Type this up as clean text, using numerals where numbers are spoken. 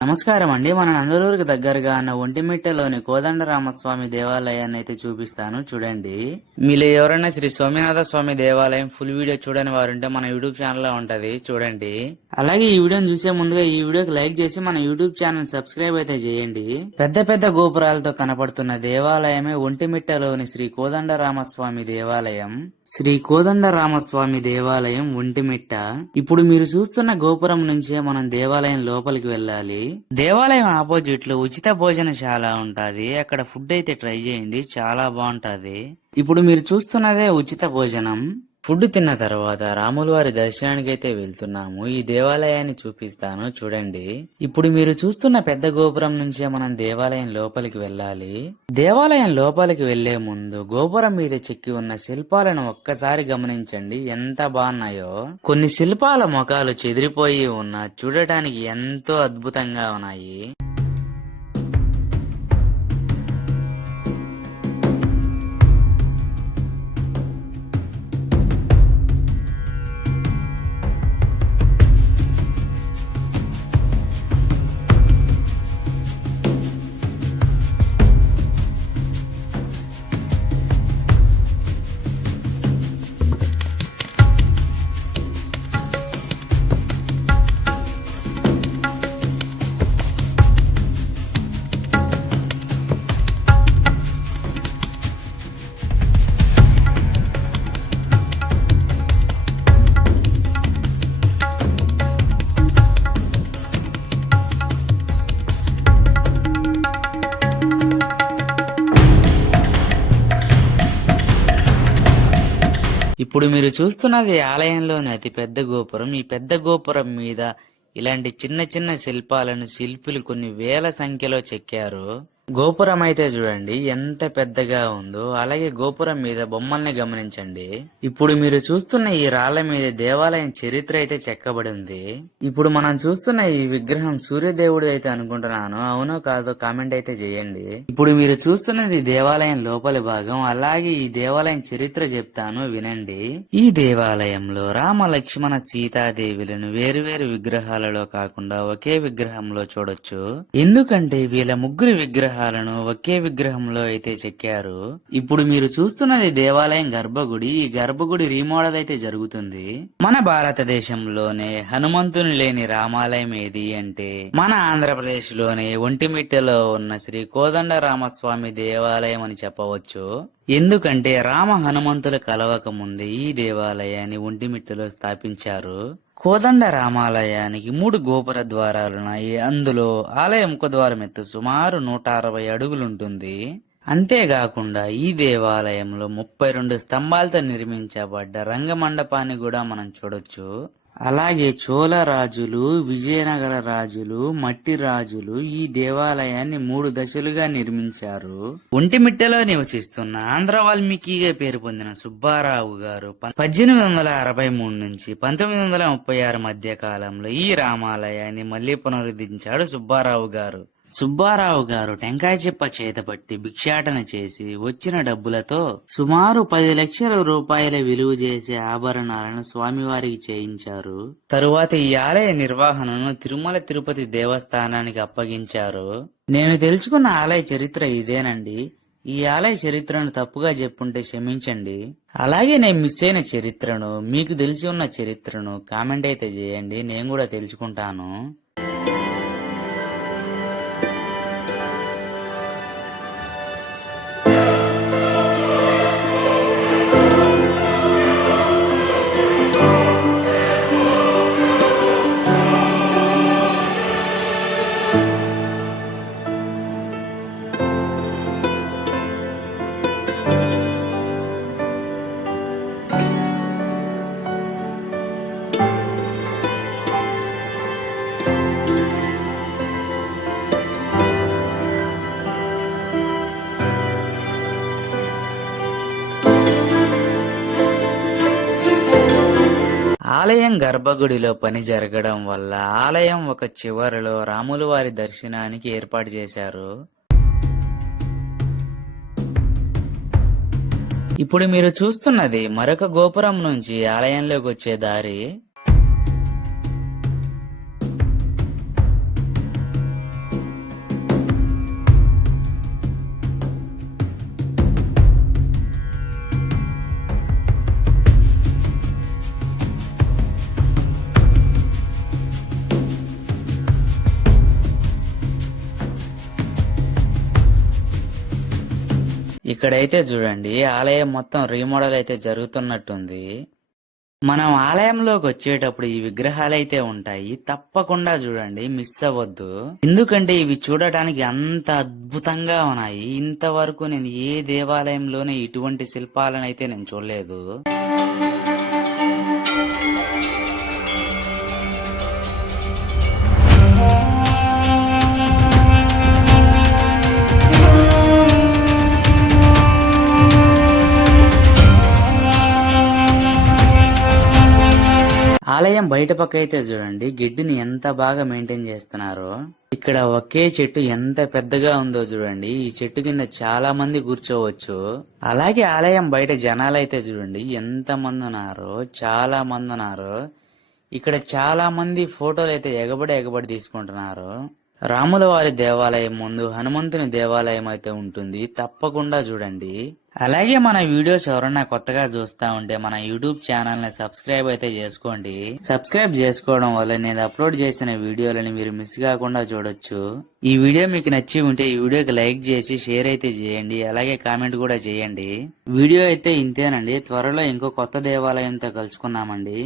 నమస్కారం అండి. మన నందలూరుకు దగ్గరగా ఉన్న ఒంటిమిట్టలోని కోదండరామస్వామి దేవాలయాన్ని అయితే చూపిస్తాను చూడండి. మీలో ఎవరైనా శ్రీ సోమనాథ స్వామి దేవాలయం ఫుల్ వీడియో చూడని వారుంటే మన యూట్యూబ్ ఛానల్ లో ఉంటది, చూడండి. అలాగే ఈ వీడియోని చూసే ముందుగా ఈ వీడియోకి లైక్ చేసి మన యూట్యూబ్ ఛానల్ సబ్స్క్రైబ్ అయితే చేయండి. పెద్ద పెద్ద గోపురాలతో కనపడుతున్న దేవాలయమే ఒంటిమిట్టలోని శ్రీ కోదండరామస్వామి దేవాలయం. శ్రీ కోదండరామస్వామి దేవాలయం ఒంటిమిట్ట. ఇప్పుడు మీరు చూస్తున్న గోపురం నుంచే మనం దేవాలయం లోపలికి వెళ్ళాలి. దేవాలయం ఆపోజిట్ లో ఉచిత భోజనశాల ఉంటది. అక్కడ ఫుడ్ అయితే ట్రై చేయండి, చాలా బాగుంటది. ఇప్పుడు మీరు చూస్తున్నదే ఉచిత భోజనం. ఫుడ్ తిన్న తర్వాత రాముల వారి దర్శనానికి అయితే వెళ్తున్నాము. ఈ దేవాలయాన్ని చూపిస్తాను చూడండి. ఇప్పుడు మీరు చూస్తున్న పెద్ద గోపురం నుంచే మనం దేవాలయం లోపలికి వెళ్ళాలి. దేవాలయం లోపలికి వెళ్లే ముందు గోపురం మీద చెక్కి ఉన్న శిల్పాలను ఒక్కసారి గమనించండి, ఎంత బాగున్నాయో. కొన్ని శిల్పాల ముఖాలు చెదిరిపోయి ఉన్నా చూడటానికి ఎంతో అద్భుతంగా ఉన్నాయి. ఇప్పుడు మీరు చూస్తున్నది ఆలయంలోని అతి పెద్ద గోపురం. ఈ పెద్ద గోపురం మీద ఇలాంటి చిన్న చిన్న శిల్పాలను శిల్పులు కొన్ని వేల సంఖ్యలో చెక్కారు. గోపురం అయితే చూడండి ఎంత పెద్దగా ఉందో. అలాగే గోపురం మీద బొమ్మల్ని గమనించండి. ఇప్పుడు మీరు చూస్తున్న ఈ రాళ్ల మీద దేవాలయం చరిత్ర అయితే చెక్కబడి ఉంది. ఇప్పుడు మనం చూస్తున్న ఈ విగ్రహం సూర్యదేవుడు అయితే అనుకుంటున్నాను, అవునో కాదో కామెంట్ అయితే చేయండి. ఇప్పుడు మీరు చూస్తున్నది దేవాలయం లోపలి భాగం. అలాగే ఈ దేవాలయం చరిత్ర చెప్తాను వినండి. ఈ దేవాలయంలో రామ లక్ష్మణ సీతాదేవులను వేరువేరు విగ్రహాలలో కాకుండా ఒకే విగ్రహంలో చూడొచ్చు. ఎందుకంటే వీళ్ళ ముగ్గురు విగ్రహాలను ఒకే విగ్రహంలో అయితే చెక్కారు. ఇప్పుడు మీరు చూస్తున్నది దేవాలయం గర్భగుడి. ఈ గర్భగుడి రీమోడల్ అయితే జరుగుతుంది. మన భారతదేశంలోనే హనుమంతుని లేని రామాలయం ఏది అంటే మన ఆంధ్రప్రదేశ్ లోనే ఒంటిమిట్టలో ఉన్న శ్రీ కోదండరామస్వామి దేవాలయం అని చెప్పవచ్చు. ఎందుకంటే రామ హనుమంతులు కలవక ముందే ఈ దేవాలయాన్ని ఒంటిమిట్టలో స్థాపించారు. కోదండ రామాలయానికి 3 గోపుర ద్వారాలున్నాయి. అందులో ఆలయ ముఖద్వారం ఎత్తు సుమారు 160 అడుగులుంటుంది. అంతేకాకుండా ఈ దేవాలయంలో 32 స్తంభాలతో నిర్మించబడ్డ రంగమండపాన్ని కూడా మనం చూడొచ్చు. అలాగే చోళ రాజులు, విజయనగర రాజులు, మట్టి రాజులు ఈ దేవాలయాన్ని 3 దశలుగా నిర్మించారు. ఒంటిమిట్టలో నివసిస్తున్న ఆంధ్ర వాల్మీకిగా పేరు పొందిన సుబ్బారావు గారు 1863 నుంచి 1936 మధ్య కాలంలో ఈ రామాలయాన్ని మళ్లీ పునరుద్ధరించాడు. సుబ్బారావు గారు టెంకాయ చిప్ప చేతపట్టి భిక్షాటన చేసి వచ్చిన డబ్బులతో సుమారు 10 లక్షల రూపాయల విలువ చేసే ఆభరణాలను స్వామివారికి చేయించారు. తరువాత ఈ ఆలయ నిర్వహణను తిరుమల తిరుపతి దేవస్థానానికి అప్పగించారు. నేను తెలుసుకున్న ఆలయ చరిత్ర ఇదేనండి. ఈ ఆలయ చరిత్రను తప్పుగా చెప్పుంటే క్షమించండి. అలాగే నేను మిస్ అయిన చరిత్రను, మీకు తెలిసి ఉన్న చరిత్రను కామెంట్ అయితే చేయండి, నేను కూడా తెలుసుకుంటాను. ఆలయం గర్భగుడిలో పని జరగడం వల్ల ఆలయం ఒక చివరలో రాముల వారి దర్శనానికి ఏర్పాటు చేశారు. ఇప్పుడు మీరు చూస్తున్నది మరొక గోపురం నుంచి ఆలయంలోకి వచ్చే దారి. ఇక్కడైతే చూడండి ఆలయం మొత్తం రీమోడల్ అయితే జరుగుతున్నట్టుంది. మనం ఆలయంలోకి వచ్చేటప్పుడు ఈ విగ్రహాలైతే ఉంటాయి, తప్పకుండా చూడండి, మిస్ అవ్వద్దు. ఎందుకంటే ఇవి చూడటానికి అంత అద్భుతంగా ఉన్నాయి. ఇంతవరకు నేను ఏ దేవాలయంలోనే ఇటువంటి శిల్పాలను అయితే నేను చూడలేదు. ఆలయం బయట పక్క అయితే చూడండి గడ్డిని ఎంత బాగా మెయింటైన్ చేస్తున్నారో. ఇక్కడ ఒకే చెట్టు ఎంత పెద్దగా ఉందో చూడండి. ఈ చెట్టు కింద చాలా మంది కూర్చోవచ్చు. అలాగే ఆలయం బయట జనాలైతే చూడండి ఎంత మంది ఉన్నారో, చాలా మంది ఉన్నారు. ఇక్కడ చాలా మంది ఫోటోలు అయితే ఎగబడి తీసుకుంటున్నారు. రాముల వారి దేవాలయం ముందు హనుమంతుని దేవాలయం అయితే ఉంటుంది, తప్పకుండా చూడండి. అలాగే మన వీడియోస్ ఎవరన్నా కొత్తగా చూస్తా ఉంటే మన యూట్యూబ్ ఛానల్ ని సబ్స్క్రైబ్ అయితే చేసుకోండి. సబ్స్క్రైబ్ చేసుకోవడం వల్ల నేను అప్లోడ్ చేసిన వీడియోలని మీరు మిస్ కాకుండా చూడొచ్చు. ఈ వీడియో మీకు నచ్చి ఉంటే ఈ వీడియోకి లైక్ చేసి షేర్ అయితే చేయండి. అలాగే కామెంట్ కూడా చేయండి. వీడియో అయితే ఇంతేనండి. త్వరలో ఇంకో కొత్త దేవాలయంతో కలుసుకున్నామండి.